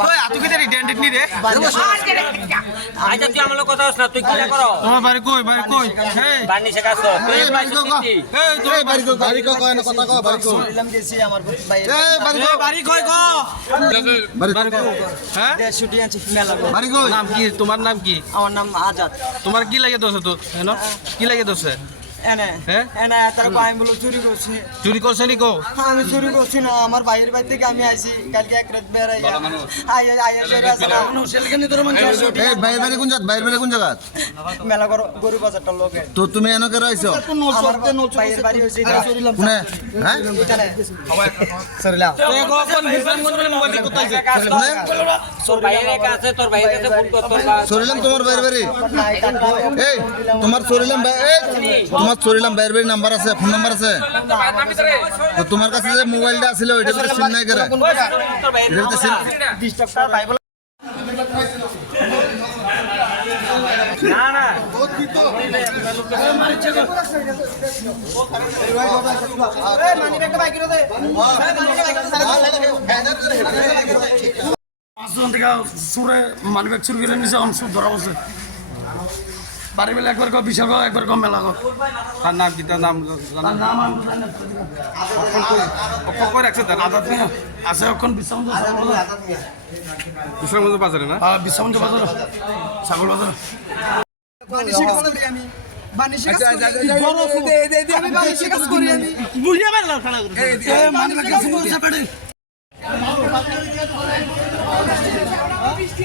কই আতু কি তারি ডেন্টেড নি রে আচ্ছা তুই আমার কথা হস না তুই কি করো তোমার বাড়ি কই এই বানি শেখাছ তুই পাইছিস কি এই তুই বাড়ি কো কয় না কথা কো বাড়ি কো বললাম গেছি আমার ভাই এই বাড়ি কই গো বাড়ি কো হ্যাঁ শুটিং আছে মেলা বাড়ি কো নাম কি তোমার নাম কি আমার নাম আজাদ তোমার কি লাগে দোষ তো হেন কি লাগে দোষ এনে হ্যাঁ? এনে তার কো আমি বলো চুরি করছি চুরি করছ নি কো আমি চুরি করছি না আমার ভাইয়ের বাড়ি থেকে আমি আইছি কালকে এক রাত বেড়াই আইয়া বেড়ে আছে না এই বাইরে বাড়ি কোন জায়গা মেলা গরু বাজারটা লোকে তো তুমি এনো কে রইছো আমার ভাইয়ের বাড়ি হইছে কোনে হ্যাঁ তুই গো কোন বিজন মন বলে মোবাইল কোথায় কোনে তোর ভাইয়ের কাছে তোর ভাইয়ের কাছে ফোন কর তোর সরিলাম তোমার বাইরে বাড়ি এই তোমার সরিলাম তোমার সরিলাম বাইরে বাড়ি নাম্বার আছে ফোন নাম্বার আছে তো তোমার কাছে যে মোবাইলটা ছিল ওইটা তো সিম নাই করে তোর ভাইয়ের এটা তো সিম ডিস্টার্ব কর ভাই বলে না না মানি ব্যাগটা বাইক দে পাঁচজন থেকে সুরে মানিব্যাগ চুরি করে নিছে অংশুর ধরা বসে বাড়ি বেলা একবার কো বিশাল কো একবার কো মেলা কো তার নাম কি তার নাম তার নাম আমি জানি না। কই রাখছে তার আজাদ মিয়া আছে এখন বিশ্রামন্ত দুসরের মধ্যে বাজারে না বিশ্রামন্ত বাজার ছাগল বাজার বুঝিয়ে পারলাম খানা করে মানিব্যাগ চুরি করছে পেটে বৃষ্টি